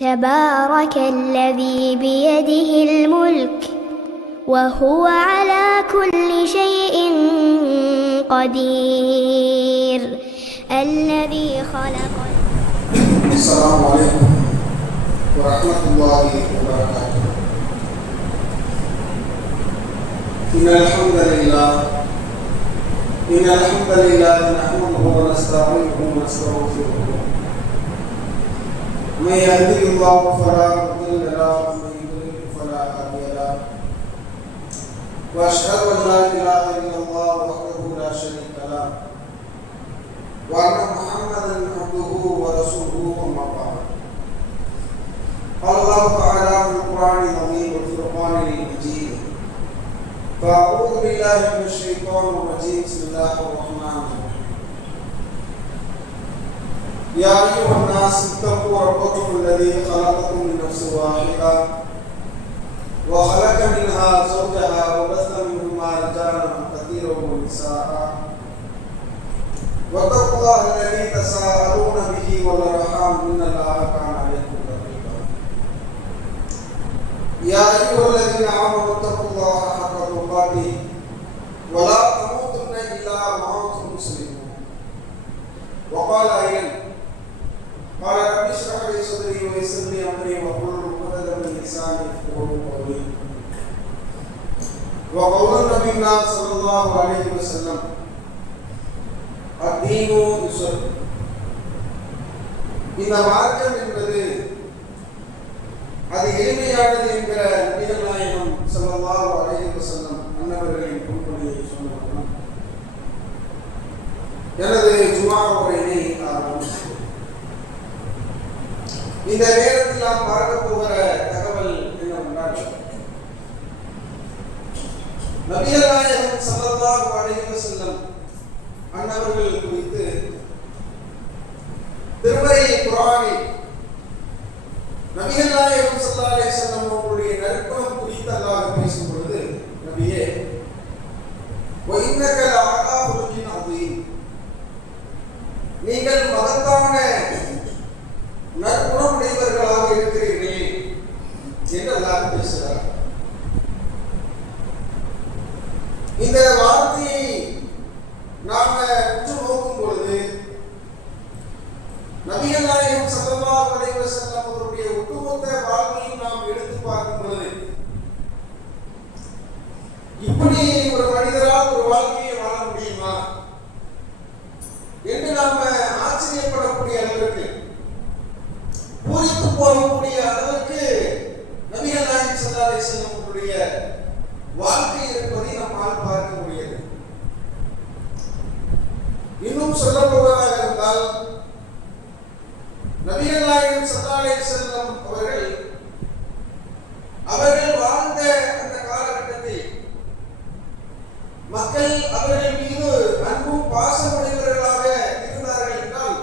تبارك الذي بيده الملك وهو على كل شيء قدير الذي خلق. السلام عليكم ورحمة الله وبركاته. إن الحمد لله نحمده ونستعينه ونستغفره. من يهده الله فلا مضل له ومن يضلل فلا هادي له. وأشهد أن لا إله إلا الله وحده لا شريك له وأن محمدا عبده ورسوله أما بعد. قال الله تعالى في القرآن العظيم والفرقان المجيد: فأعوذ بالله من الشيطان الرجيم. بسم الله الرحمن الرحيم. يا أيها الناس اتقوا ربكم الذي خلقكم من نفس واحدة وخلق منها زوجها وبث منهما رجالا كثيرا ونساء واتقوا الله الذي تساءلون به والأرحام إن الله كان عليكم رقيبا. يا أيها الذين آمنوا اتقوا الله حق تقاته ولا تموتن إلا وأنتم مسلمون. وقال أيضا: قال رب اشرح لي صدري ويسر لي أمري واحلل عقدة من لساني يفقهوا قولي. وقول نبينا صلى الله عليه وسلم: الدين يسر. இந்த மார்க்கம் என்பது அது எளிமையானது என்கிற நபிகள் நாயகம் ஸல்லல்லாஹு அலைஹி வஸல்லம் அன்னவர்களின் பொன்மொழியை சொன்னார்கள். எனது ஜுமா உரையை ஆரம்பிக்கிறேன். இந்த நேரத்தில் நாம் பார்க்க போகிற தகவல் என்னவென்றால், நபிகள் நாயகம் ஸல்லல்லாஹு அலைஹி வஸல்லம் அன்னவர்கள் குறித்து திருமறை குர்ஆனில் நபிகள் நாயகம் ஸல்லல்லாஹு அலைஹி வஸல்லம் அவர்களுடைய நற்குணம் குறித்து அல்லாஹ் பேசும் பொழுது, நபியே வ இன்னக லஅலா குலுகின் அதீம், நீங்கள் மகத்தான நற்குணமுடையவர்களாக இருக்கிறீர்கள் என்று அல்லாஹ் பேசுகிறார். இந்த வார்த்தையை நாம உற்று நோக்கும் பொழுது நபிகள் நாயகம் ஸல்லல்லாஹு அலைஹி வஸல்லம் அவருடைய ஒட்டுமொத்த வாழ்க்கையை நாம் எடுத்து பார்க்கும் பொழுது, இப்படி ஒரு மனிதரால் ஒரு வாழ்க்கையை வாழ முடியுமா என்று நாம ஆச்சரியப்படக்கூடிய அளவிற்கு, பூரித்து போகக்கூடிய அளவிற்கு நபிகள் நாயகம் ஸல்லல்லாஹு அலைஹி வஸல்லம் அவருடைய வாழ்க்கை இருப்பதை நம்மால் பார்க்க முடியாது. இன்னும் சொல்ல போவதாக இருந்தால், நபிகள் நாயகம் ஸல்லல்லாஹு அலைஹி வஸல்லம் அவர்கள் வாழ்ந்த அந்த காலகட்டத்தில் மக்கள் அவர்கள் மீது அன்பும் பாசமுடையவர்களாக இருந்தார்கள் என்றால்,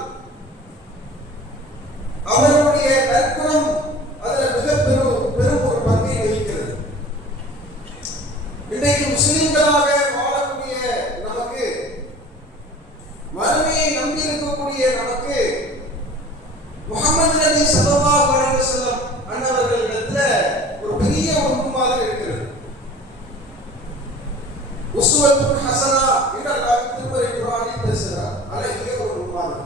அவருடைய நற்குணம் அதில் மிக பெரும் ஒரு பங்கை வகிக்கிறது. இன்றைக்கு முஸ்லிம்களாக வாழக்கூடிய நமக்கு, மறுமையை நம்பி இருக்கக்கூடிய நமக்கு, முஹம்மது நபி ஸல்லல்லாஹு அலைஹி வஸல்லம் அன்னவர்களிடத்துல ஒரு பெரிய ஒரு முன்மாதிரி இருக்கிறது. உஸ்வத்துன் ஹஸனா என்று அல்லாஹ் திருமறை குர்ஆனில் பேசுகிறார். அழகிய ஒரு முன்மாதிரி.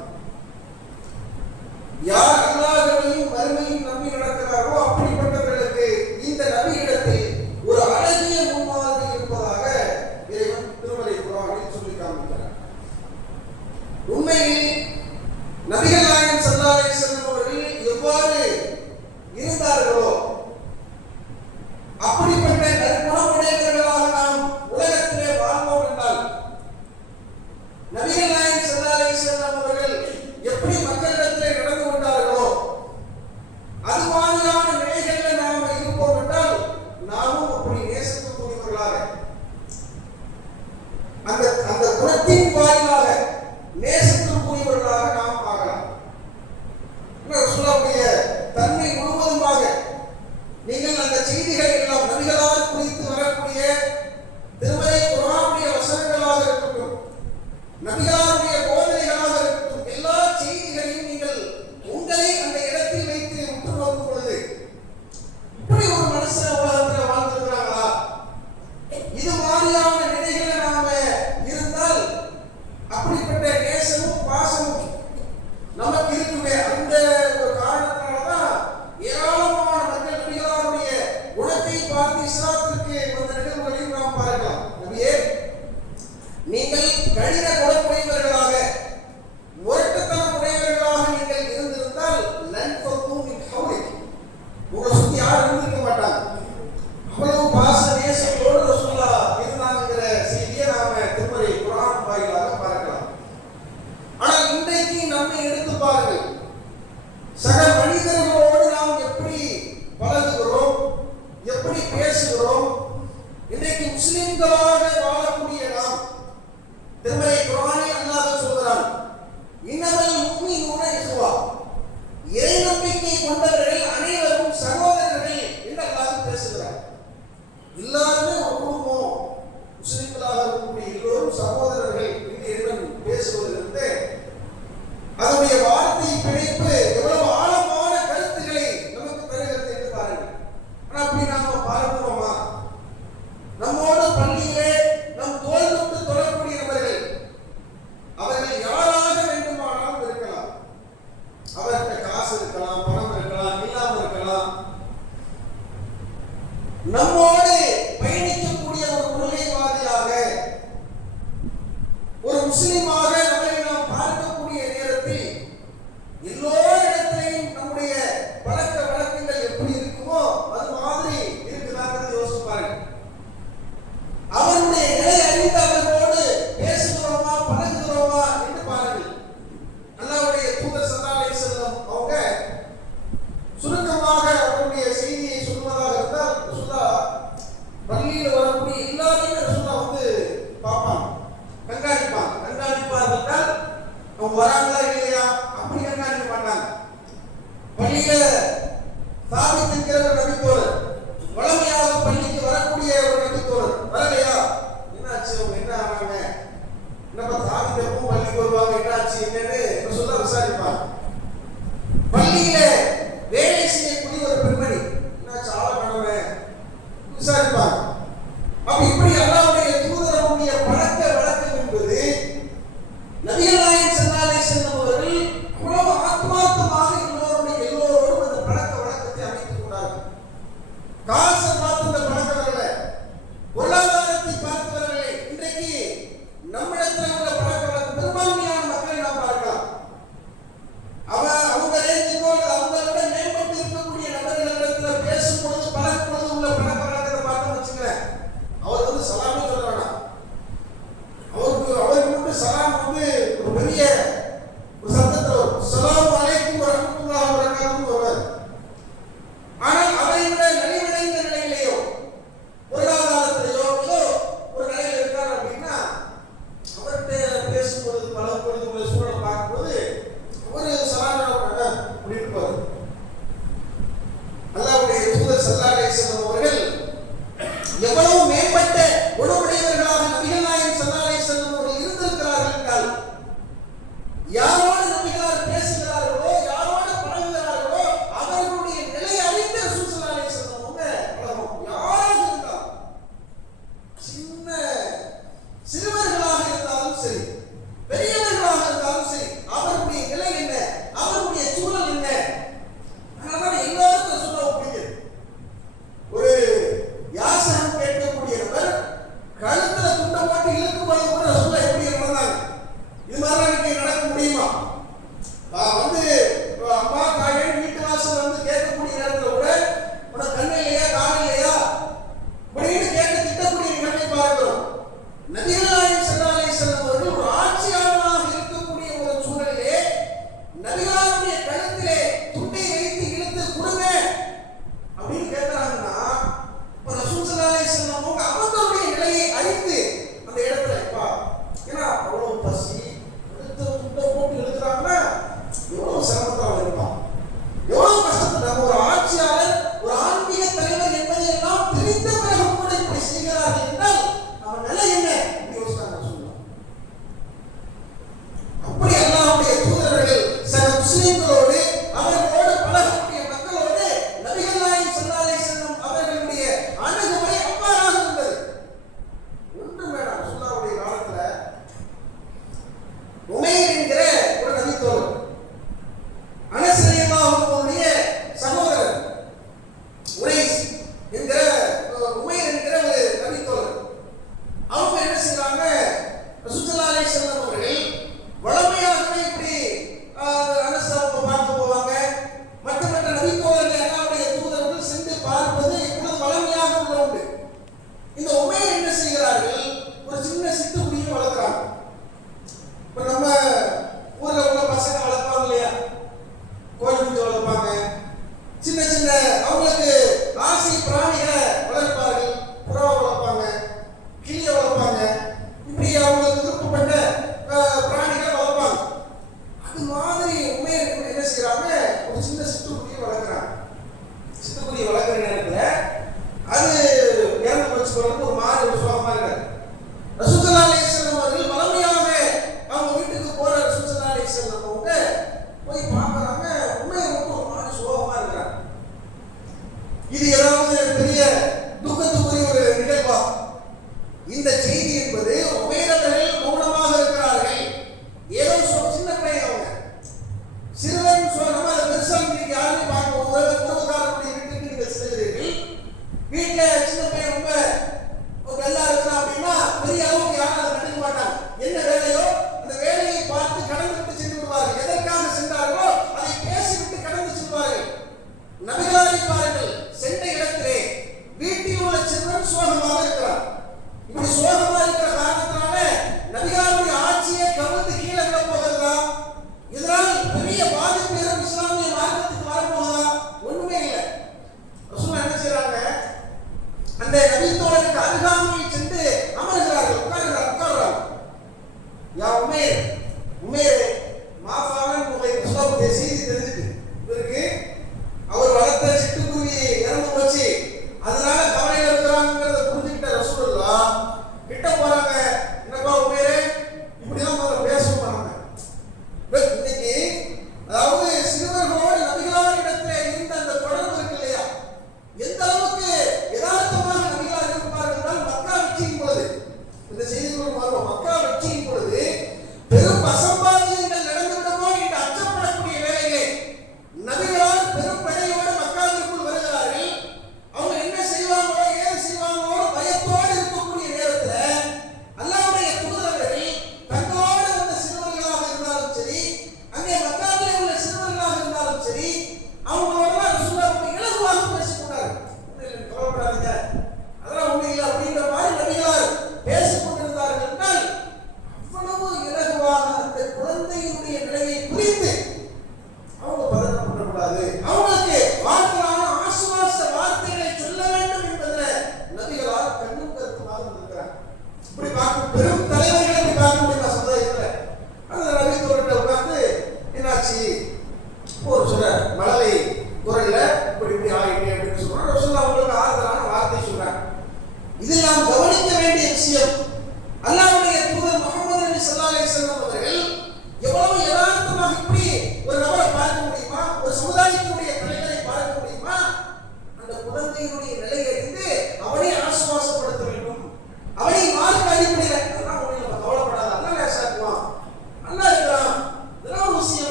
யார் அல்லாஹ்வையும் மறுமையும் நம்பி நடக்கிறார்களோ அப்படிப்பட்டவர்களுக்கு இந்த நபியிடத்தில் ஒரு அழகிய முன்மாதிரி இருப்பதாக இறைவன் திருமறை குர்ஆனில் சொல்லி காண்பிக்கிறார். உண்மையில் நபிகள் நாயகம் ஸல்லல்லாஹு அலைஹி வஸல்லம் அவர்கள் எவ்வாறு இருந்தார்களோ அப்படிப்பட்ட நற்குணமுடையவர்களாக நாம் உலகத்திலே வாழ்வோம் என்றால், நபிகள் நாயகம் ஸல்லல்லாஹு அலைஹி வஸல்லம் அவர்கள் எப்படி மக்களிடத்திலே நடந்து கொண்டார்களோ அது மாதிரியான நிலைகளில் நாம் இருப்போம் என்றால், நாமும் அப்படி நேசத்துக்குரியவர்களாக அந்த குணத்தின் வாயிலாக நேசத்திற்குரியவர்களாக நாம் ஆகலாம். ரசூலுல்லாஹ்வுடைய தன்மை முழுவதுமாக பள்ளியில சாபித் என்கிற ஒரு நபித்தோழர், வளமையாக பள்ளிக்கு வரக்கூடிய ஒரு நபித்தோழர் வரலையா? என்னாச்சு, அவங்க என்ன ஆனாங்க, என்னப்பா சாபித் எப்பவும் பள்ளிக்கு வருவாங்க, என்னாச்சு என்னன்னு சொல்ல விசாரிப்பாங்க. பள்ளியில வேலை செய்யக்கூடிய ஒரு பெண்மணி, என்னாச்சு ஆள காணவன் விசாரிப்பாங்க. அப்ப இப்படி அல்லாஹ்வுடைய தூதருடைய பழக்க வழக்கம் என்பது நபிகள் நாயகம் ஸல்லல்லாஹு அலைஹி வஸல்லம் அவர்கள் அவ்வளவு ஆத்மார்த்தமாக எல்லோரோடும் அந்த பழக்க வழக்கத்தை அமைத்துக் கொண்டார்கள். காசை பார்த்து இந்த பழக்கம் வரல, பொருளாதாரத்தை பார்த்து வரவில்லை. இன்றைக்கு நம்மிடத்தில் உள்ள பழக்க வழக்கம் பெரும்பான்மையான மக்களை நாம் பார்க்கலாம். அவங்க ரேஞ்சுக்கோ அவங்களோட மேம்பட்டு இருக்கக்கூடிய நபர்களிடத்தில் பேசும்பொழுது பழகும் பொழுது உள்ள பழக்க வழக்கத்தை பார்த்தோம்னு வச்சுக்கிறேன், அவர் வந்து சலாமே சொல்றாங்க. அவருக்கு மட்டும் சலாம் வந்து ஒரு பெரிய ஒரு சத்தத்தில் வரும், ஸலாமு அலைக்கும் வரஹ்மத்துல்லாஹி வபரகாத்துஹு வருவார். ஆனால் அவரை விட நலிவடைந்த நிலையிலேயோ பொருளாதாரத்திலேயோ ஏதோ ஒரு நிலையில் இருக்கார் அப்படின்னா அவர்கிட்ட பேசும்பொழுது பழகும் பொழுது உள்ள சூழலை பார்க்கும்போது ஒரு சலாமோட அப்படின்னு போறாரு. அல்லாஹ்வுடைய தூதர் ஸல்லல்லாஹு அலைஹி வஸல்லம் அவர்கள் எவ்வளவு மேம்பட்ட குணமுடையவர்களாக நபிகள் நாயகம் ஸல்லல்லாஹு அலைஹி வஸல்லம் அவர்கள் இருந்திருக்கிறார்கள் என்றால், யாரோடு நபிகளார் பேசுகிறார்களோ, யாரோடு பழகுகிறார்களோ அவர்களுடைய நிலை அறிந்த ரசூல் ஸல்லல்லாஹு அலைஹி வஸல்லம் அவங்க பழகும். யாராக இருந்தாலும், சிறுவர்களாக இருந்தாலும் சரி, பெரியவர்களாக இருந்தாலும் சரி, அவருடைய நிலை என்ன, அவருடைய சூழல் என்ன, அதனால எல்லாருக்கும் சொல்ல பிடிக்குது. ஒரு யாசகம் கேட்கக்கூடிய நபர் கழுத்துல துண்டை போட்டு இழுக்கும் போது கூட சொல்ல எப்படி இருந்தாங்க, இது மாதிரி இன்னைக்கு நடக்க முடியுமா? வந்து அம்மா காய்கறி வீட்டு வாசல் வந்து கேட்கக்கூடிய நேரத்தில் கூட உனக்கு கண்ணு இல்லையா காது இல்லையா அப்படின்னு கேட்டு திட்டக்கூடிய நிகழ்வை பார்க்கிறோம். நபிகள் நாயகம் ஸல்லல்லாஹு அலைஹி வஸல்லம் அவர்கள் ஒரு ஆட்சியாளராக இருக்கக்கூடிய ஒரு சூழலிலே நபிகளுடைய கழுத்திலே துண்டை வைத்து இழுத்து கொடுங்க அப்படின்னு கேட்கிறாங்கன்னா, ரசூல் ஸல்லல்லாஹு அலைஹி வஸல்லம் அவங்க அவங்களுடைய நிலையை அறிந்து அந்த இடத்துல ஏன்னா அவ்வளவு பசி எடுத்து துண்டை போட்டு இழுக்கிறாங்கன்னா எவ்வளவு சிரமத்தால் இருப்பான், எவ்வளவு கஷ்டத்தை. நம்ம ஒரு ஆட்சியாளர், ஒரு ஆன்மீக தலைவர் என்பதை எல்லாம் தெரிந்த பிறகு கூட இப்படி செய்கிறார்கள் என்றால் அவன் நிலை என்ன யோசிச்சாங்க சொல்லலாம். அப்படி அல்லாஹ்வுடைய தூதர்கள் சில முஸ்லிம்களோடு அவர்களோடு பழகக்கூடிய மக்களோடு நபிகள் நாயகம் ஸல்லல்லாஹு அலைஹி வஸல்லம் அவர்களுடைய அணுகுமுறை அவ்வாறாக இருந்தது. ஒன்று வேண்டாம், ரசூலுல்லாஹ்வுடைய காலத்துல உமைர் என்கிற ஒரு நபித்தோழர், அனஸ் ரலியல்லாஹு அன்ஹுவுடைய சகோதரர் உரைஸ் என்கிற உமைர் என்கிற ஒரு நபித்தோழர், அவங்க என்ன செய்றாங்க, ரசூல் ஸல்லல்லாஹு அலைஹி வஸல்லம் அவர்கள் வளமையாகவே இப்படி அனஸ் அவங்க பார்க்க போவாங்க. மற்ற நபித்தோழர்கள் அல்லாஹ்வுடைய தூதர்கள் சென்று பார்ப்பது இப்பொழுது வளமையாக உள்ள உண்டு. இந்த உமைர் என்ன செய்கிறார்கள், ஒரு சின்ன சிட்டுக்குருவியை வளர்க்குறாங்க. இப்போ நம்ம ஊர்ல உள்ள பசங்க வளர்ப்பாங்க இல்லையா, கோழி குஞ்சு வளர்ப்பாங்க, சின்ன சின்ன அவங்களுக்கு ஆசை பிராணிகளை வளர்ப்பார்கள், புறாவை வளர்ப்பாங்க, கிளியை வளர்ப்பாங்க, இப்படி அவங்களுக்கு விருப்பப்பட்ட பிராணிகளை வளர்ப்பாங்க. அது மாதிரி உண்மையை என்ன செய்யறாங்க, ஒரு சின்ன சிட்டுக்குருவியை வளர்க்குறாங்க. சிட்டுக்குருவியை வளர்க்குற நேரத்தில் அது இறந்து போச்சு ஒரு மாதிரி ஒரு சோகமா இருக்காது. ரசூல் ஸல்லல்லாஹு அலைஹி வஸல்லம் அவர்கள் வளமையாக அவங்க வீட்டுக்கு போற ரசூல் ஸல்லல்லாஹு அலைஹி வஸல்லம் அவங்க போய் பார்க்கறாங்க, உண்மையை மட்டும் ஒரு மாதிரி சோகமா இருக்கிறாங்க. இது ஏதாவது பெரிய துக்கத்துக்குரிய ஒரு நிகழ்வா? இந்த செய்தி என்பது உமையர்கள் மௌனமாக இருக்கிறார்கள். ஏதோ சின்ன பையன், அவங்க சிறுவன் நம்ம அதை பெருசா இன்னைக்கு யாருமே பார்க்க உறவுக்காரனுடைய வீட்டுக்கு நீங்கள் செல்கிறீர்கள், வீட்டில் சின்ன பையன் ரொம்ப ஒரு நல்லா இருக்கலாம் அப்படின்னா பெரிய அளவுக்கு யாரும் அதை கண்டுக்க மாட்டாங்க. என்ன வேலையோ அந்த வேலையை பார்த்து கடந்து விட்டு சென்று விடுவார்கள். எதற்காக சென்றார்களோ அதை பேசிவிட்டு கடந்து செல்வார்கள். நபிகளாரை பாருங்கள், சென்ற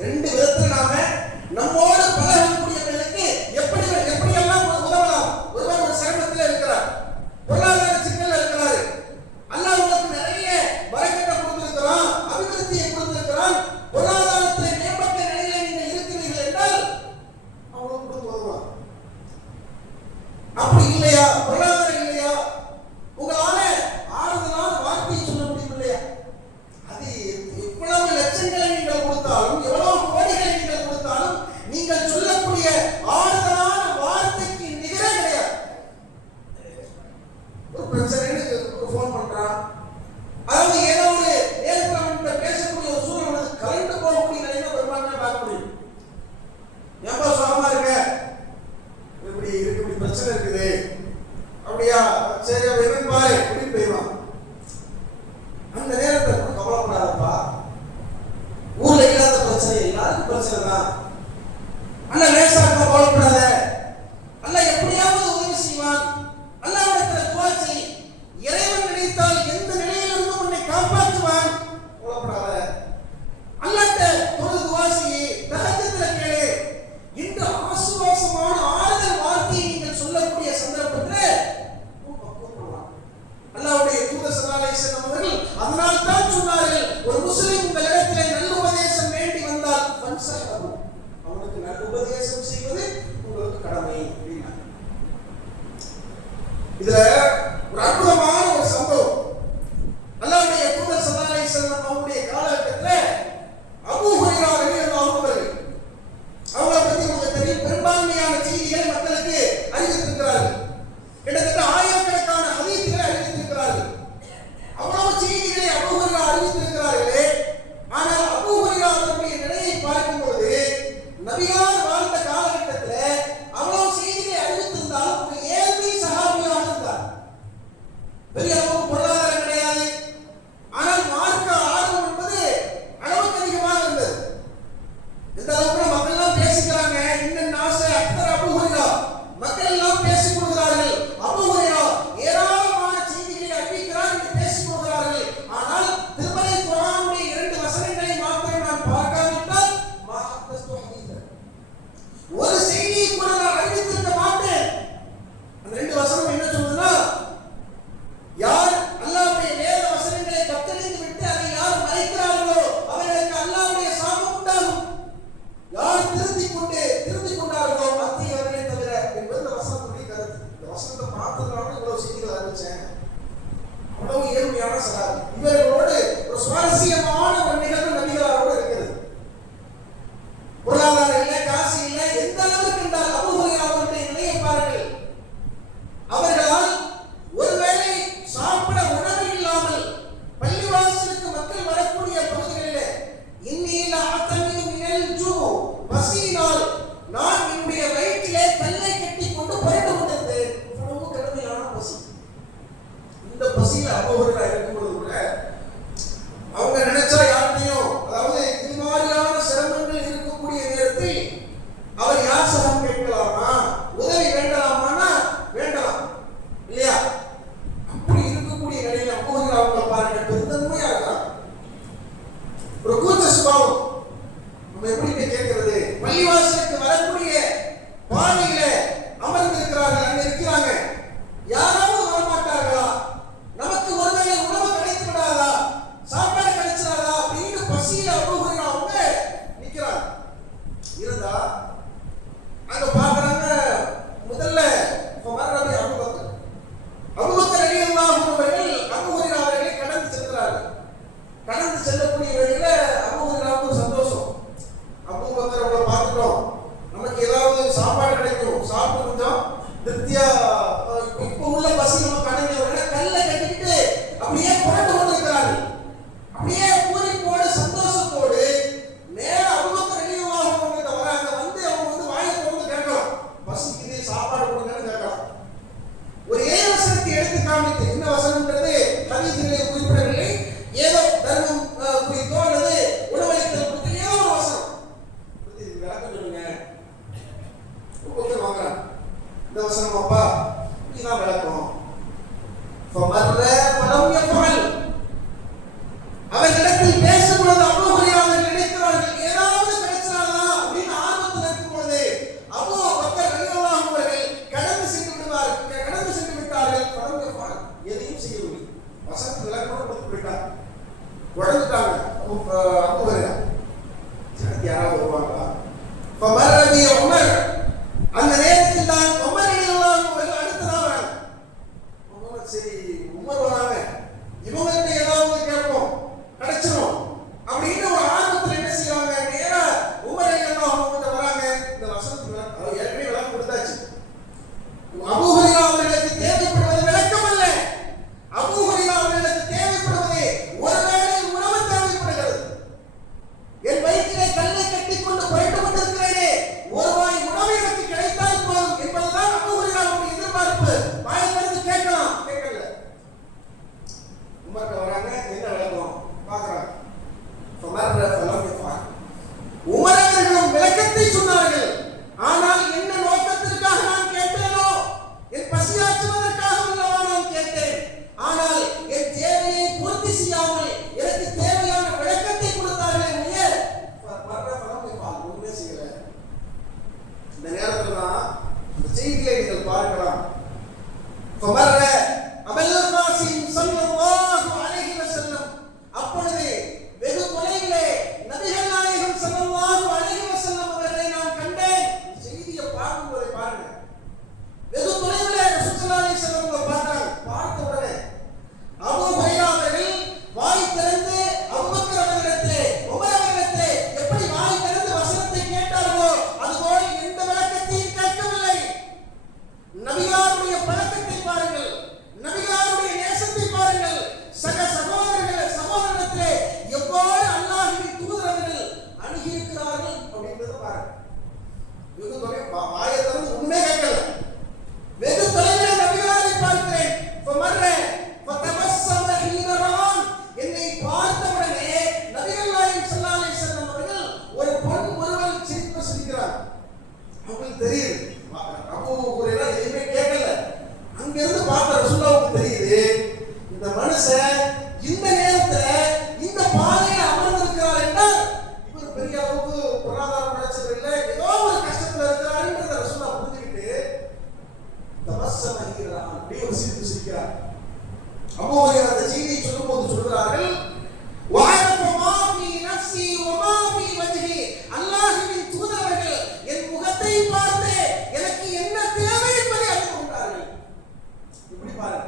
ரெண்டு விதத்துல நாம நம்மோடு பழகக்கூடியவர்களுக்கு எப்படியெல்லாம் உதவலாம். ஒருவர் ஒரு சிரமத்தில் இருக்கிறார், பொருளாதார சிக்கல்ல இருக்கிறாரு, அல்லாஹ் உங்களுக்கு நிறைய பரக்கத்தை கொடுத்திருக்கிறான், அபிவிருத்தியை கொடுத்திருக்கிறான், பொருளாதாரத்தில் மேம்பட்ட நிலையில நீங்கள் இருக்கிறீர்கள் என்றால் அவங்களுக்கு கொடுத்து உதவலாம். அப்படி இல்லையா, பொருளாதாரம் இல்லையா, உங்களால ஆறுதலான வார்த்தையை சொல்ல முடியும் இல்லையா, அது எவ்வளவு லட்சங்களை நீங்கள் கொடுத்தாலும் எவ்வளவு கோடிகளை நீங்கள் கொடுத்தாலும் நீங்கள் சொல்லக்கூடிய ஆறுதலான வார்த்தைக்கு நிகரே கிடையாது. ஒரு பிரச்சனைன்னு போன் பண்றான், அதாவது ஏதோ ஒரு நேரத்தில் பேசக்கூடிய ஒரு சூழ்நிலை கலந்து போகக்கூடிய நிலையில பெரும்பான்மையா பார்க்க முடியும். ஏன்பா சுகமா இருக்க, இப்படி இருக்கு, இப்படி பிரச்சனை இருக்குது, அப்படியா, சரி அவ என்னன்னு பாரு, இப்படி போயிடுவான். அந்த நேரத்தில் கவலைப்படாதப்பா, ஊர்ல இல்லாத பிரச்சனை எல்லாருக்கும் பிரச்சனை தான், அல்ல லேசாக கவலைப்படாத, அல்ல எப்படியாவது உதவி செய்வான், அல்லாஹ்விடத்தில் துஆ செய், இறைவன் நினைத்தால் எந்த நிலையிலிருந்து உன்னை காப்பாற்றுவான், கவலைப்படாத, அல்லாஹ்ட்ட தொழுது துஆ செய், தஹஜ்ஜுத்ல கேளு. இந்த ஆசுவாசமான ஆறுதல் வார்த்தையை நீங்கள் சொல்லக்கூடிய சந்தர்ப்பத்தில் அல்லாஹ்வுடைய தூதர் ஸல்லல்லாஹு அலைஹி வஸல்லம் அவர்கள் அதனால் தான் சொன்னார்கள், ஒரு முஸ்லிம் உங்களிடத்திலே நல்ல உபதேசம் வேண்டி வந்தால் ஃபன்ஸஹு, அவனுக்கு நல்ல உபதேசம் செய்வது உங்களுக்கு கடமை அப்படின்னா. இதுல ஒரு அற்புதமான ஒரு சம்பவம், அல்லாஹ்வுடைய தூதர் ஸல்லல்லாஹு அலைஹி வஸல்லம் அவருடைய காலகட்டத்தில் அபூ ஹுரைரா ரலியல்லாஹு அன்ஹு அவங்களை பற்றி உங்களுக்கு தெரியும், பெரும்பான்மையான செய்திகளை மக்களுக்கு அறிவித்திருக்கிறார்கள், கிட்டத்தட்ட ஆயிரக்கணக்கான ஹதீஸ்களை அறிவித்திருக்கிறார்கள். அவ்வளவு செய்திகளை அபூ ஹுரைரா அறிவித்திருக்கிறார்களே, ஆனால் அபூ ஹுரைரா அவருடைய நிலையை பார்க்கும்போது நபியார் வாழ்ந்த காலகட்டத்தில் அவ்வளவு செய்திகளை அறிவித்திருந்தாலும் ஒரு ஏழ்மை சஹாபியாக இருந்தார். பெரிய அளவுக்கு பொருளாதாரம் கிடையாது, ஆனால் மார்க்க ஆர்வம் என்பது அளவுக்கு அதிகமாக இருந்தது. இந்த அளவுக்கு மக்கள் எல்லாம் பேசிக்கிறாங்க, இன்னும் நாச அக்தர் அபூ ஹுரைரா, மக்கள் எல்லாம் பேசிக் கொள்கிறார்கள், அபூ ஹுரைரா ஏராளமான செய்திகளை அறிவிக்கிறார் என்று பேசிக் கொள்கிறார்கள். ஆனால் திருமறை குர்ஆனுடைய 2 வசனங்களை மாத்திரம் நான் பார்க்காவிட்டால் ஒரு செய்தியை கூட நான் அறிவித்திருக்க மாட்டேன். அந்த 2 வசனம் என்ன சொல்லுதுன்னா, யார் அல்லாஹ்வுடைய வேத வசனங்களை கத்தறிந்து விட்டு அதை யார் மறைக்கிறார்களோ அவர்களுக்கு அல்லாஹ்வுடைய சாபம் உண்டாகும், யார் திருத்திக் கொண்டார்களோ அத்தை அவர்களை தவிர என்பது இந்த வசனத்துடைய கருத்து. இந்த வசனத்தை பார்த்ததுனால இவ்வளவு செய்திகள் அறிவிச்சேன். அவ்வளவு ஏழ்மையான சகாபி. இவர்களோடு ஒரு சுவாரஸ்யமான ஒரு நிகழ்வு நபிகளாரோடு இருக்கிறது. பொருளாதாரம் இல்லை, காசு இல்லை, எந்த அளவுக்கு என்றால் அபூ ஹுரைரா அவருடைய நிலையை பாருங்கள். அவர்களால் ஒருவேளை சாப்பிட உணவு இல்லாமல் பள்ளிவாசலுக்கு மக்கள் வரக்கூடிய பகுதிகளிலே இன்னில ஆத்தமி மினல் ஜூ, பசியினால் நான் என்னுடைய வயிற்றிலே கல்லை கட்டி கொண்டு புரண்டு கொண்டிருந்தேன். இவ்வளவு கடுமையான பசி. இந்த பசியில அபூ ஹுரைரா இருக்கும்போது கூட அவங்க நினைச்சா யார்கிட்டையும், அதாவது இது மாதிரியான சிரமங்கள் இருக்கக்கூடிய நேரத்தில் அவர் யாசகம் கேட்கலாமா, உதவி வேண்டலாமான்னா வேண்டலாம் இல்லையா. அப்படி இருக்கக்கூடிய நிலையில் அபூ ஹுரைரா அவங்களை பாருங்க, பெருந்தன்மையா இருக்காங்க, ஒரு கூச்ச சுபாவம். நம்ம எப்படி கேட்கிறது, பள்ளிவாசலுக்கு வரக்கூடிய பாதையில அமர்ந்திருக்கிறார்கள், அங்க இருக்கிறாங்க, யாராவது வரமாட்டார்களா, நமக்கு ஒருவேளை உணவு கிடைத்து விடாதா, சாப்பாடு கிடைச்சிடாதா அப்படின்னு பசியில அபூ ஹுரைரா அவங்க நிக்கிறாங்க. இருந்தா அங்க பாக்குறாங்க, முதல்ல மர்ரபி அபூபக்கர் ரலியல்லாஹு அன்ஹு அவர்கள் அபூ ஹுரைரா அவர்களை கடந்து செல்கிறார்கள். கடந்து செல்லக்கூடிய வேளையில அபூ ஹுரைராவுக்கு சந்தோஷம், அபூபக்கர் அவங்களை பார்த்துட்டோம், நமக்கு ஏதாவது சாப்பாடு கிடைக்கும், சாப்பிட்டு அடுத்து யாராவது வருவாங்களா? ஃபமர்ரபி உமர், அந்த நேரத்தில் தான் உமர் ரலியல்லாஹு அன்ஹு அடுத்ததாக வராங்க. சரி உமர் வராங்க, இவங்கள்ட்ட ஏதாவது கேட்போம், கிடைச்சிரும் அப்படின்னு ஒரு ஆர்வத்தில் என்ன செய்வாங்க, நேரா உமர் ரலியல்லாஹு அன்ஹு வராங்க. இந்த வசனத்துக்கு ஏற்கனவே விளக்கம் கொடுத்தாச்சு. அபூ ஹுரைரா அவர்களுக்கு தேவைப்படுவது விளக்கம் அல்ல, அபூ ஹுரைரா அவர்களுக்கு தேவைப்படுவது ஒருவேளை உணவு தேவைப்படுகிறது. என் வயிற்றிலே கல்லை கட்டிக் கொண்டு புரண்டு கொண்டிருக்கிறேனே, ஒரு வாய் உணவு எனக்கு கிடைத்தால் போதும் என்பதுதான் அபூ ஹுரைராவுடைய எதிர்பார்ப்பு. வாயிலிருந்து கேட்கலாம், கேட்கல. உமர்ட்ட வராங்க, என்ன விளக்கம் பார்க்கறாங்க. உமர் அவர்களும் விளக்கத்தை சொன்னார்கள். ஆனால் என்ன நோக்கத்திற்காக நான் கேட்டேனோ, என் பசியாற்றுவதற்காக அல்லவா நான் கேட்டேன். ஆனால் என் தேவையை பூர்த்தி செய்யாமல் எனக்கு தேவையான விளக்கத்தை கொடுத்தார்களே ஒழிய ஒன்றுமே செய்யல. இந்த நேரத்தில் தான் இந்த செய்தியை நீங்கள் பார்க்கலாம். அபுல் காசிம் ஸல்லல்லாஹு அலைஹி வஸல்லம், அப்பொழுது வெகு தொலைவிலே நபிகள் நாயகம் ஸல்லல்லாஹு அலைஹி வஸல்லம் அவர்களை நான் கண்டேன். செய்தியை பார்க்கும்போது பாருங்க, வெகு தொலைவிலே ரசூல் ஸல்லல்லாஹு அலைஹி வஸல்லம் பார்த்தாங்க. பார்த்த உடனே அபூ ஹுரைரா அவர்கள் வாய் திறந்து அபூபக்கர் அவர்களிடத்திலே, உமர் அவர்களிடத்திலே எப்படி வாய் திறந்து வசனத்தை கேட்டார்களோ அதுபோல எந்த விளக்கத்தையும் கேட்கவில்லை. நபியாருடைய பழக்கத்தை பாருங்கள், நபியாருடைய நேசத்தை பாருங்கள். சக சகோதரத்திலே எவ்வாறு அல்லாஹ்வின் தூதர்கள் அணுகியிருக்கிறார்கள் அப்படின்றத பாருங்க. வெகு தொலை வாயை திறந்து உண்மை கேட்கல. வெகு தொலைவில் நபியாரை பார்க்கிறேன். என்னை பார்த்தவுடனே நபிகள் நாயகம் ஸல்லல்லாஹு அலைஹி வஸல்லம் அவர்கள் ஒரு பொன் முறுவல் சிரிப்பு சிரிக்கிறார். அவங்களுக்கு தெரியுது அபூ ஹுரைரா எதுவுமே கேட்கல. அங்கிருந்து பார்த்த ரசூலுல்லாஹ்வுக்கு தெரியுது, இந்த மனுஷன் இந்த நேரத்துல இந்த பாதையில அமர்ந்திருக்கிறார் என்றால் இவர் பெரிய அளவுக்கு பொருளாதாரம் கிடைச்சது இல்லை, ஏதோ ஒரு கஷ்டத்துல இருக்கிறாருன்றத ரசூலுல்லாஹ் புரிஞ்சுக்கிட்டு தபஸ்ஸமஹீரா அப்படி ஒரு சிரிப்பு சிரிக்கிறார். அபூ ஹுரைரா அந்த செய்தியை சொல்லும்போது சொல்கிறார்கள், வஅரஃப மா ஃபீ நஃப்ஸி வ மா ஃபீ வஜ்ஹி, அல்லாஹ்வின் தூதர்கள் என் முகத்தை பார்த்து எனக்கு என்ன தேவை என்பதை அறிந்து கொண்டார்கள். இப்படி பாருங்க,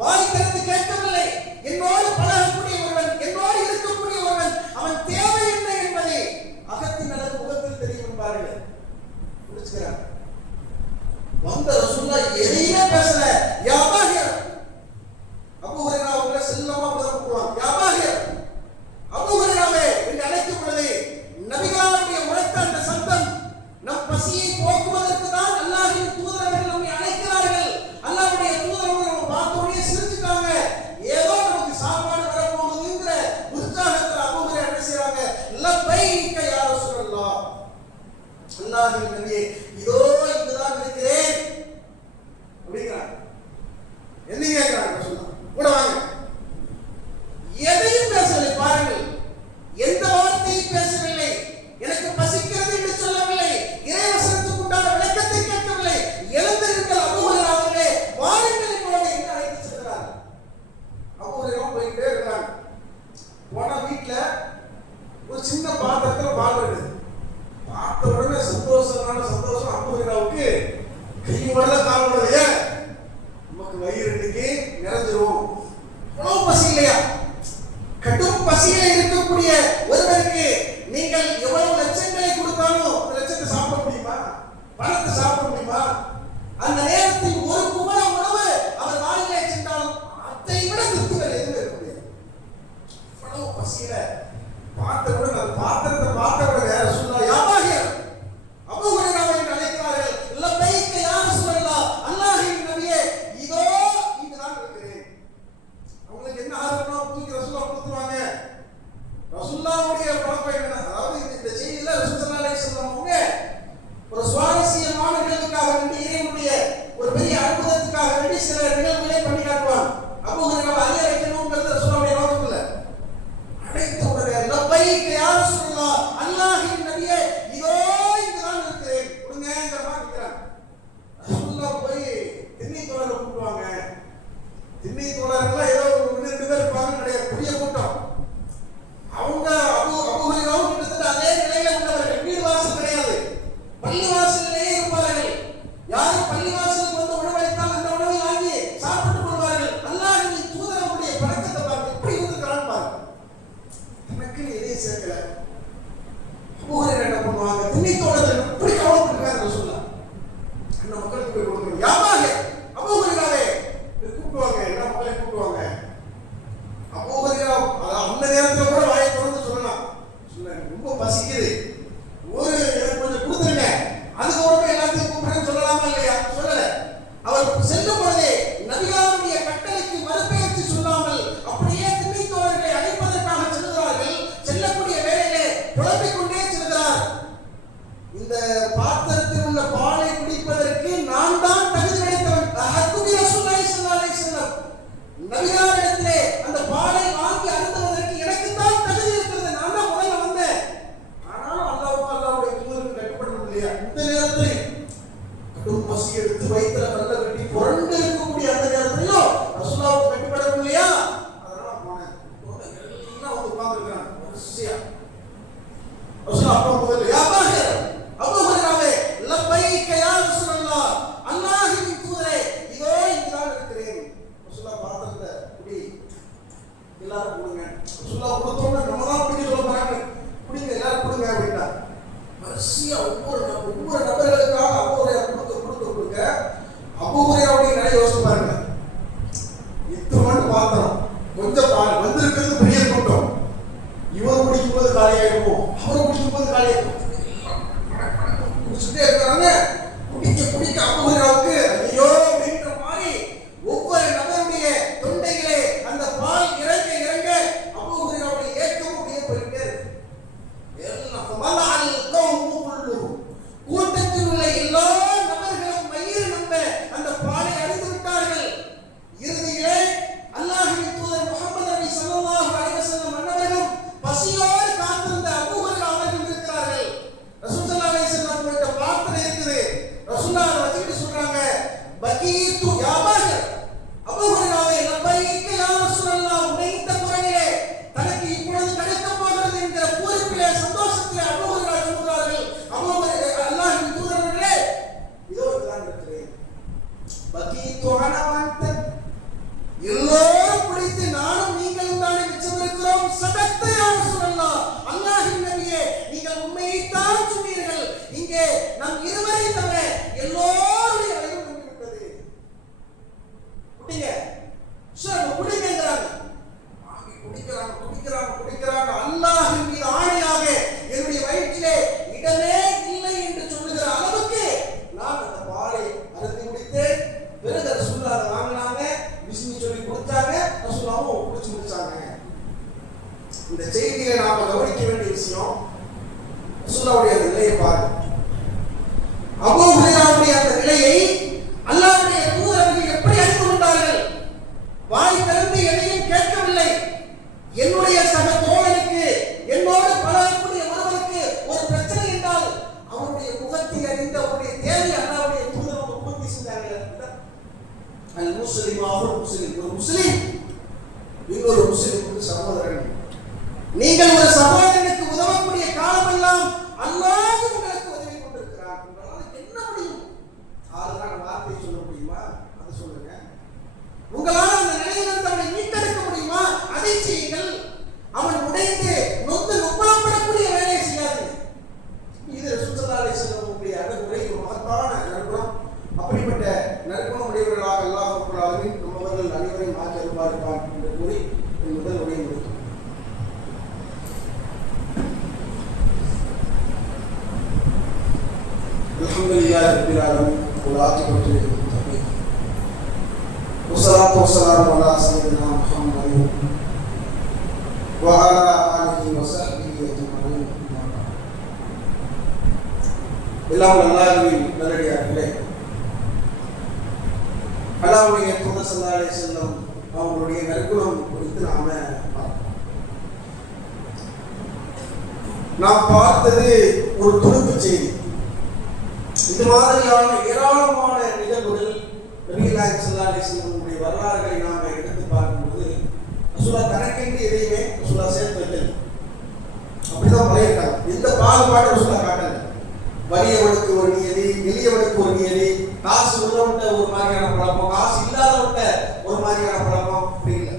வாய் திறந்து கேட்கவில்லை. என்னோடு பழகக்கூடிய ஒருவன், என்னோடு இருக்கக்கூடிய ஒருவன், அவன் தேவை என்ன என்பதை அகத்தின் அல்லது முகத்தில் தெரியும் என்பார்கள். புரிச்சுக்கிறாங்க. வந்த ரசூலுல்லாஹ் எதையுமே பேசல. யா பாஹிர், அபூ ஹுரைரா அவங்களை செல்லமா கூப்பிடுவாங்க. யா பாஹிர், அபூ ஹுரைராவே என்று அழைக்கும் பொழுது நபிகளுடைய உரைத்த அந்த சத்தம் நம் பசியை போக்குவதற்கு தான் அல்லாஹ்வின் தூதர்கள் நம்மை அழைக்கிறார்கள். அல்லாஹ்வுடைய தூதர்கள் நம்ம பார்த்தோடனே சிரிச்சுட்டாங்க, ஏதோ நமக்கு சாப்பாடு வரப்போகுதுங்கிற உற்சாகத்தில் அபூ ஹுரைரா என்ன செய்றாங்க, லப்பைக யா ரசூலல்லாஹ், அல்லாஹ்வின் நபியே இதோ இங்குதான் இருக்கிறேன் அப்படிங்கிறாங்க. என்ன கேட்கிறாங்க ரசூலுல்லாஹ், கூட வாங்க. எதையும் பேசவில்லை பாருங்கள், எந்த வார்த்தையும் பேசவில்லை. எனக்கு பசிக்கிறது என்று சொல்லவில்லை, இறைவசனத்துக்கு உண்டான விளக்கத்தை கேட்கவில்லை. எழுந்திருங்கள் அபூ ஹுரைரா அவர்களே, வாருங்கள் என்னோடு என்று அழைத்து செல்கிறார். அபூ ஹுரைரா போயிட்டே இருக்கிறாங்க. போன வீட்டுல ஒரு சின்ன பாத்திரத்துல பால் இருக்குது. பார்த்த உடனே சந்தோஷம் அபூ ஹுரைராவுக்கு கை உடல கால் உடலையே, நமக்கு வயிறு இன்னைக்கு நிறைஞ்சிரும். அவ்வளவு பசி இல்லையா? கடும் பசியில இருக்கக்கூடிய ஒருவருக்கு நீங்கள் எவ்வளவு லட்சங்களை கொடுத்தாலும் அந்த லட்சத்தை சாப்பிட முடியுமா? பணத்தை சாப்பிட முடியுமா? அந்த நேரத்தில் ஒரு குவளை உணவு அவர் வாயிலே சென்றாலும் அதை விட திருப்தி வேற எதுவும் இருக்க முடியாது. அவ்வளவு பசியில பார்த்தவுடன் அந்த பாத்திரத்தை பார்த்தவுடன் வேற சொன்னா, யா பாஹிர், அபூ ஹுரைராவை அழைக்கிறார்கள். லப்பைக யா ரசூலல்லாஹ், அல்லாஹ்வின் நபியே இதோ இங்குதான் இருக்கிறேன். அவங்களுக்கு என்ன ஆர்வம், தூக்கி ரசூலுல்லாஹ் கொடுத்துருவாங்க. ரசூலுல்லாஹ்வுடைய பழக்கம் என்ன, அதாவது நிலையில உள்ளவர்கள். வீடு வாசல் கிடையாது, பள்ளிவாசலிலேயே இருப்பார்கள். யாரும் பள்ளிவாசலுக்கு வந்து உணவளித்தால் அந்த உணவை வாங்கி சாப்பிட்டுக் கொள்வார்கள். அல்லாஹ்வின் தூதருடைய பழக்கத்தை பார்த்து எப்படி இருக்கிறான் பாருங்க. எனக்கு எதையும் சேர்க்கல. என்ன பண்ணுவாங்க, திண்ணைத்தோழர்கள் எப்படி கவலைப்படுறாங்க சொல்லலாம். அந்த மக்களுக்கு போய் கொடுக்கணும். யாமாக அபூஹுரைராவே கூப்பிடுவாங்க, எல்லா மக்களையும் கூப்பிடுவாங்க. அபூஹுரைரா அந்த நேரத்தில் கூட வாயை திறந்து சொல்லலாம், ரொம்ப பசிக்குது, எனக்கு கொஞ்சம் கொடுத்துருங்க, அதுக்கப்புறமே எல்லாத்தையும் கூப்பிடுறேன்னு சொல்லலாமா இல்லையா? சொல்லல. அவர் செல்லும் பொழுதே நபிகளுடைய கட்டளைக்கு மறுபெயர்ச்சி சொல்லாமல் அப்படியே திண்ணைத்தோழர்களை அழைப்பதற்காக செல்கிறார்கள். செல்லக்கூடிய வேலையிலே புலம்பிக் கொண்டே செல்கிறார். இந்த பாத்திரத்தில் உள்ள பாலை குடிப்பதற்கு நான் தான் தகுதி கிடைத்தவன். நபிகளிடத்திலே அந்த பாலை வாங்கி அருந்துவதற்கு எனக்கு தான் தகுதி இருக்கிறது. நான் தான் முதல்ல வந்தேன். ஆனாலும் அல்லாஹ்வுடைய தூதருக்கு கட்டுப்படணும் இல்லையா? இந்த நேரத்தில் கடும் பசி எடுத்து வயிற்றுல கல்ல கட்டி புரண்டு இருக்கக்கூடிய அந்த நேரத்திலையும் ரசூலுல்லாஹ்வுக்கு கட்டுப்படணும் இல்லையா? அதனால போனேன். எல்லாம் வந்து உட்கார்ந்துருக்கிறாங்க வரிசையா. ரசூலுல்லாஹ் அப்பா முதல்ல யாபாக அபூஹுரைராவே லப்பைக யா ரசூலல்லாஹ், அல்லாஹ்வின் தூதரே இதோ இங்கதான் இருக்கிறேன். ரசூலுல்லாஹ் பாத்திரத்தை குடி, எல்லாரும் கொடுங்க. ரசூலுல்லாஹ் கொடுத்தோம்னா நம்ம தான் குடிக்க சொல்ல போறாங்க, குடிங்க எல்லாரும் கொடுங்க அப்படின்னா வரிசையா ஒவ்வொரு நபர்களுக்காக அபூஹுரைரா கொடுக்க அபூஹுரைராவுடைய நிலை யோசிச்சு பாருங்க. இத்தனை பாத்திரம், கொஞ்சம் வந்திருக்கிறது பெரிய கூட்டம். இவர் குடிக்கும் போது காலியாயிருக்கும், அவர் குடிக்கும் போது காலியாயிருக்கும். குடிச்சுட்டே இருக்காங்க. குடிக்க அபூஹுரைராவுக்கு ஐயோ அப்படின்ற மாதிரி ஒவ்வொரு நபருடைய தொண்டைகளே அந்த பால் இறங்க அபூஹுரைராவுடைய ஏக்கம் அப்படியே போயிட்டே இருக்கு. கூட்டத்தில் உள்ள எல்லா நபர்களும் மயிர் நம்ப அந்த பாலை அடித்து விட்டார்கள். இறுதியிலே அல்லாஹ்வின் தூதர் முஹம்மது நபி ஸல்லல்லாஹு அலைஹி வஸல்லம் அன்னவர்களும் பசியோடு காத்திருந்த அபூஹுரைரா அவர்கள் இருக்கிறார்கள். ரசூல் ஸல்லல்லாஹு அலைஹி வஸல்லம் கிட்ட பிரார்த்தனை இருக்குது. ரசூலுல்லாஹ் அதை வச்சுட்டு சொல்றாங்க, பகீத்து யாபாக அபூஹுரைராவே லப்பைக யா ரசூலல்லாஹ், உடைந்த குரலிலே தனக்கு இப்பொழுது கிடைக்க போகிறது என்கிற பூரிப்பிலே சந்தோஷத்திலே அபூஹுரைரா சொல்கிறார்கள், அல்லாஹ்வின் தூதரே இதோ நான் இருக்கிறேன். பகீத்து அனவந்த, எல்லோரும் குடித்து நானும் நீங்களும் தானே மிச்சம் இருக்கிறோம். சதக்த யா ரசூலல்லாஹ், அல்லாஹ்வின் நபியே நீங்கள் உண்மையைத்தான் சொன்னீர்கள். இங்கே நம் இருவரை தவிர எல்லோருடைய வயிறு நின்று விட்டது. குடிங்க குடிங்கிறாங்க. குடிக்கிறாங்க. அல்லாஹ்வின் மீது ஆணையாக என்னுடைய வயிற்றிலே இடமே இல்லை என்று சொல்லுகிற அளவுக்கு நான் அந்த பாலை அருந்தி முடித்தேன். பிறகு ரசூலுல்லாஹ் அதை வாங்கினாங்க, பிஸ்மி சொல்லி கொடுத்தாங்க, ரசூலுல்லாஹ்வும் குடிச்சு முடிச்சாங்க. இந்த செய்தியை நாம கவனிக்க வேண்டிய விஷயம், ரசூலுல்லாஹ்வுடைய அந்த நிலையை பாருங்க. அபூஹுரைராவுடைய அந்த நிலையை அல்லாஹ்வுடைய தூதர்கள் எப்படி அறிந்து கொண்டார்கள்? வாய் திறந்து எதையும் கேட்கவில்லை. என்னுடைய சக தோழனுக்கு, என்னோடு பழகக்கூடிய ஒருவருக்கு ஒரு பிரச்சனை என்றால் அவருடைய முகத்தை அறிந்து அவருடைய தேவை அல்லாஹ்வுடைய தூதர் பூர்த்தி செஞ்சார்கள். அல் முஸ்லிம் ஆஹுல் முஸ்லிம், ஒரு முஸ்லிம் இன்னொரு முஸ்லிமுக்கு சகோதரன். நீங்கள் ஒரு சகோதரனுக்கு உதவக்கூடிய காலமெல்லாம் அல்லாஹ் உங்களுக்கு உதவி கொண்டிருக்கிறார். உங்களால் என்ன முடியும்? ஆறுதான் வார்த்தை சொல்ல முடியுமா? அதை சொல்லுங்க. உங்களால் அந்த நிலையிலிருந்து அவனை மீட்டெடுக்க முடியுமா? அதை செய்யுங்கள். அவன் உடைந்து நொந்து நொப்பலப்படக்கூடிய வேலையை செய்யாது. இது ரசூல் ஸல்லல்லாஹு அலைஹி வஸல்லம் அணுகுமுறை, ஒரு மகத்தான நற்குணம். அப்படிப்பட்ட நற்குணம் உடையவர்களாக அல்லாஹ் ரப்பல் ஆலமீன் நம்மவர்கள் அனைவரையும் ஆக்கி அருள்வார்கள் என்று கூறி என் முதல் உரையை முடிக்கிறேன். அல்ஹம்துலில்லாஹி ரப்பில் ஆலமீன் வல் ஆகிபத்து லில் முத்தகீன் வஸ்ஸலாத்து வஸ்ஸலாமு அலா சய்யிதினா முஹம்மதின் வ அலா ஆலிஹி வ ஸஹ்பிஹி அஜ்மஈன். எல்லாம் அல்லாஹ்வின் நல்லடியார்களே, அல்லாஹ்வுடைய தூதர் ஸல்லல்லாஹு அலைஹி வஸல்லம் அவங்களுடைய நற்குணம் குறித்து நாம் பார்த்தது ஒரு துணுக்கு செய்தி. இந்த மாதிரியான ஏராளமான நிகழ்வுகள் நபிகள் நாயகம் ஸல்லல்லாஹு அலைஹி வஸல்லம் வரலாறுகளை நாம் எடுத்து பார்க்கும்போது ரசூலுல்லாஹ் தனக்கென்று எதையுமே ரசூலுல்லாஹ் சேர்த்து வைக்கல. அப்படிதான் பழையிருக்காங்க. எந்த பாகுபாடு ரசூலுல்லாஹ் காட்டல. வலியவனுக்கு ஒரு நியதி, எளியவனுக்கு ஒரு நியதி, காசு உள்ளவன்ட்ட ஒரு மாதிரியான பழக்கம், காசு இல்லாதவன்ட்ட ஒரு மாதிரியான பழக்கம் அப்படி இல்லை.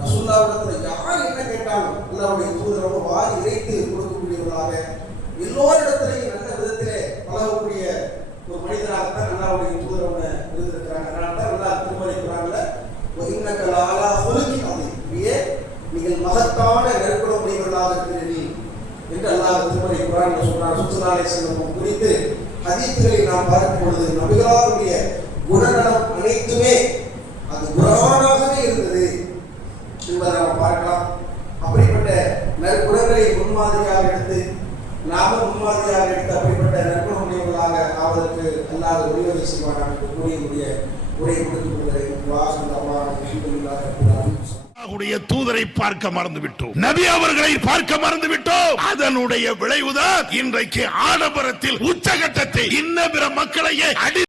ரசூலுல்லாஹ்விடத்துல யார் என்ன கேட்டாலும் அல்லாஹ்வுடைய தூதர் வாரி இறைத்து கொடுக்கக்கூடியவர்களாக, எல்லோரிடத்திலையும் நல்ல விதத்திலே பழகக்கூடிய ஒரு மனிதராகத்தான் அல்லாஹ்வுடைய தூதர் அவங்க இருந்திருக்கிறாங்க. அதனால தான் அல்லாஹ் திருமறை குர்ஆன்ல இன்னக லஅலா ஹுலுகின் அதீம், நீங்கள் மகத்தான நற்குணம் உடையவர்களாக இருக்கிறீர்கள் என்று அல்லாஹ் திருமறை குர்ஆன்ல சொல்றார். ஸல்லல்லாஹு அலைஹி வஸல்லம் குறித்து ஹதீஸ்களை நாம் பார்க்கும் பொழுது நபிகளாருடைய குணநலம் அனைத்துமே அது குரானாகவே இருந்தது என்பதை நாம் பார்க்கலாம். அப்படிப்பட்ட நற்குணங்களை முன்மாதிரியாக எடுத்து நாம முன்மாதிரியாக எடுத்து அப்படிப்பட்ட நற்குணம் உடையவர்களாக ஆவதற்கு அல்லாஹ் வழிவகை செய்வானாக என்று கூறிய உரை கொடுத்துக் கொள்கிறேன். வாசல் அல்லாஹ் அல்ஹம்துலில்லாஹ் ரப்பில் ஆலமீன். அல்லாஹ்வுடைய தூதரை பார்க்க மறந்து விட்டோம், நபி அவர்களை பார்க்க மறந்து விட்டோம். அதனுடைய விளைவுதான் இன்றைக்கு ஆடம்பரத்தில் உச்சகட்டத்தை இன்ன பிற மக்களையே அடி